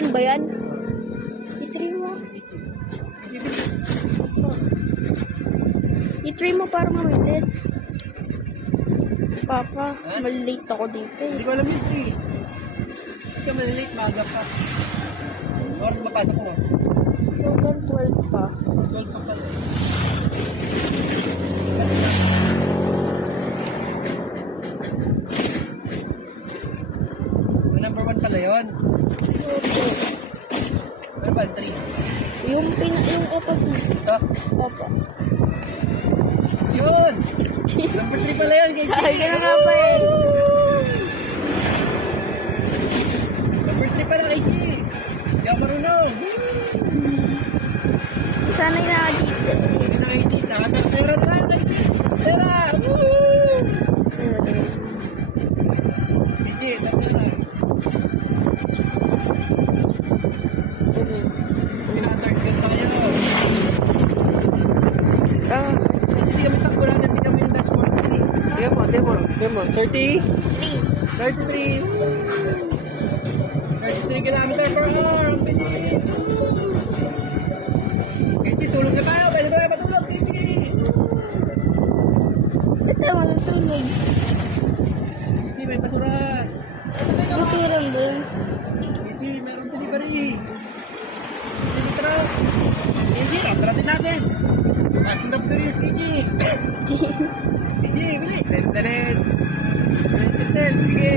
1 ba yan? I-try mo. I-try mo para mamilits. Papa, malilate ako dito Hindi eh. ko alam yung 3. Hindi ka malilate, maaga pa. Or mapasok mo. Hanggang 12 pa. 12 pa pala. Yung number 1 pala yun. Ano ba? 3. Yung opposite. Ito. Papa. Yun! Number 3 pala yun, KG! Sabi ka na nga ba eh. Number 3 pala, KG! Hindi ako marunong! Sana yung nakadito. Hindi na, KG! Nakatarsera na lang, KG! Sera! Woo! KG, tarsera. Tinatarget tayo. Hindi kami takburan, hindi kami yung dashboard. Tingnan mo. 30? 33. 33 kilometer per hour. Ang bilis. KG, tulog na tayo. Pwede ba tayo matulog, KG? Ito, walang tunog. KG, may basurahan. Basiran ba yun? KG, meron delivery. Delivery truck. KG, ratratin natin. Fast and the Furious, KG. KG, bili. Ten. Sige.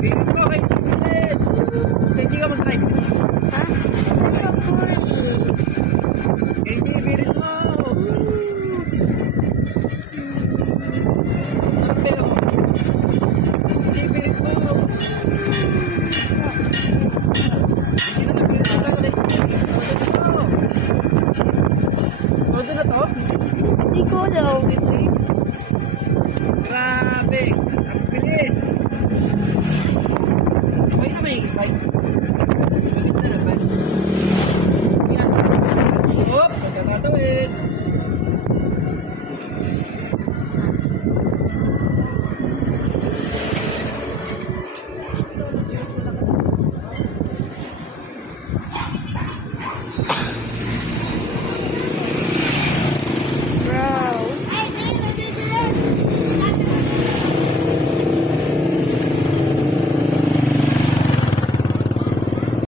Game mo, KG. KG ka mag-drive. Ha? Ano po eh? KG, birin mo. Sarap pila mo. KG, birin mo. Hindi na nagbirin na tayo, KG. Todo na to? Hindi ko daw. Grabe. Ang bilis. May na may bike. Balik na naman. Yan. Oops, nagkakatawid.